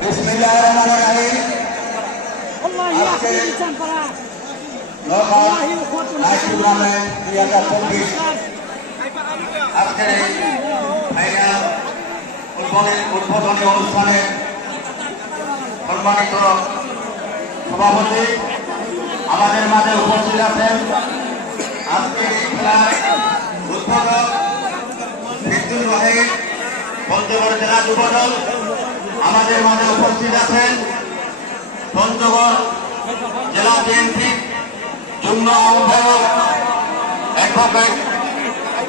বিসমিল্লাহিররহমানিররহিম। আজকের এই ফাইনাল উদ্বোধনী অনুষ্ঠানে সম্মানিত সভাপতি আমাদের মাঝে উপস্থিত আছেন। আজকের এই খেলার উদ্বোধক বিদ্যুৎ রহিম পঞ্চগড় জেলা যুবদল আমাদের মাঝে উপস্থিত আছেন। পঞ্চগড় জেলা বিএনপি যুগ্ম আহ্বায়ক অ্যাডভোকেট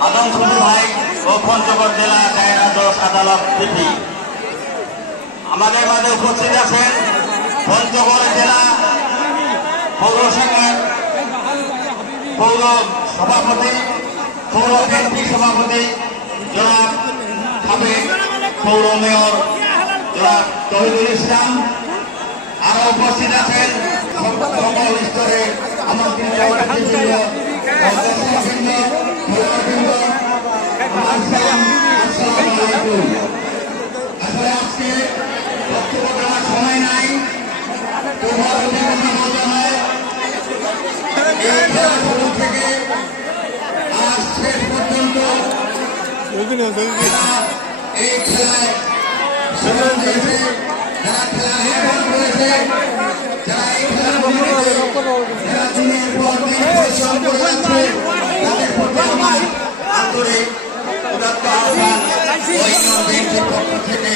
আদম সুন্দর ভাই ও পঞ্চগড় জেলা দায়রা জজ আদালত পিপি আমাদের মাঝে উপস্থিত আছেন। পঞ্চগড় জেলা পৌরসভার পৌর সভাপতি পৌর বিএনপি সভাপতি জনাব সাবেক পৌর মেয়র জনাব তহিদুল ইসলাম। আরো উপস্থিত আছেন সকল স্তরের আমাদের আসলে আজকে বক্তব্য দেওয়ার সময় নাই। তোমার বলতে হয় এই খেলা শুরু থেকে আজ শেষ পর্যন্ত এই খেলায় যারা খেলা আয়োজন করেছে, যারা এই খেলার যারা দিনের পর দিন পরিশ্রম করে যাচ্ছে, তাদের প্রতি আমার আন্তরিক উদাত্ত আহ্বান পক্ষ থেকে।